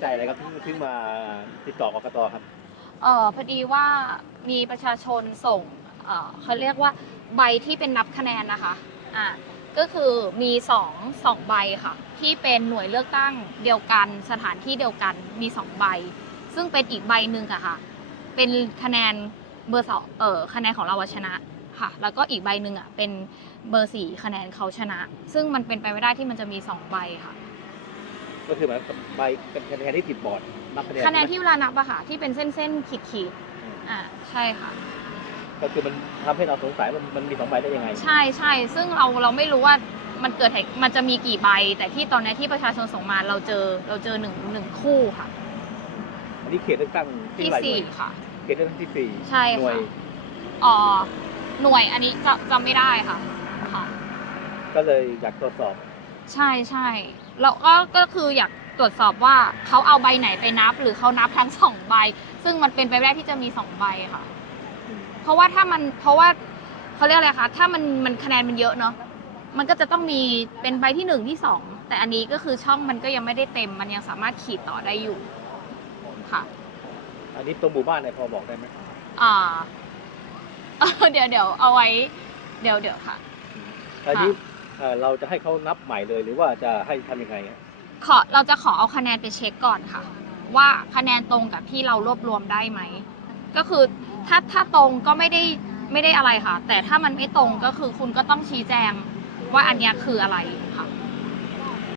ใจอะไรครับที่ที่มาติดต่อกกตครับ เอ่อพอดีว่ามีประชาชนส่งเอ่อเขาเรียกว่าใบที่เป็นนับคะแนนนะคะอ่าก็คือมีสองสองใบค่ะ ที่เป็นหน่วยเลือกตั้งเดียวกัน สถานที่เดียวกันมีสองใบ ซึ่งเป็นอีกใบหนึ่งอะค่ะ เป็นคะแนนเบอร์สองเออคะแนนของเราอะชนะค่ะ แล้วก็อีกใบหนึ่งอะเป็นเบอร์สี่คะแนนเขาชนะ ซึ่งมันเป็นไปไม่ได้ที่มันจะมีสองใบค่ะ ก็คือหมายความใบเป็นคะแนนที่ติดบอร์ดนับคะแนนคะแนนใช่ไหมที่เวลานับอะค่ะที่เป็นเส้นเส้นขีดขีดอืมๆอ่าใช่ค่ะ ก็คือมันทำให้เราสงสัยมันมันมีสองใบได้ยังไง ใช่ใช่ซึ่งเราเราไม่รู้ว่ามันเกิดเหตุมันจะมีกี่ใบ แต่ที่ตอนนี้ที่ประชาชนส่งมาเราเจอเราเจอหนึ่งหนึ่งคู่ค่ะ อันนี้เขตเลือกตั้งที่ที่เท่าไหร่หน่สี่วยค่ะ เขตเลือกตั้งที่สี่ใช่หน่วยค่ะอ๋อหน่วยอันนี้จะจำไม่ได้ค่ะค่ะ ก็เลยอยากตรวจสอบ ใช่ใช่แล้วก็ก็คืออยากตรวจสอบว่าเขาเอาใบไหนไปนับ หรือเขานับทั้งสองใบ ซึ่งมันเป็นไปไม่ได้ที่จะมีสองใบค่ะ เพราะว่าถ้ามันเพราะว่าเขาเรียกอะไรคะถ้ามันมันคะแนนมันเยอะเนาะมันก็จะต้องมีเป็นใบที่หนึ่งที่สองแต่อันนี้ก็คือช่องมันก็ยังไม่ได้เต็ม มันยังสามารถขีดต่อได้อยู่ค่ะ อันนี้ตัวหมู่บ้านเนี่ยพอบอกได้ไหมอ่าเออเดี๋ยวเดี๋ยวเอาไว้ เดี๋ยวเดี๋ยวค่ะ อันนี้ เอ่อเราจะให้เขานับใหม่เลยหรือว่าจะให้ทำยังไงอะขอเราจะขอเอาคะแนนไปเช็คก่อนค่ะ ว่าคะแนนตรงกับที่เรารวบรวมได้ไหม ก็คือถ้าถ้าตรงก็ไม่ได้ไม่ได้อะไรค่ะ แต่ถ้ามันไม่ตรงก็คือคุณก็ต้องชี้แจงว่าอันเนี้ยคืออะไรค่ะ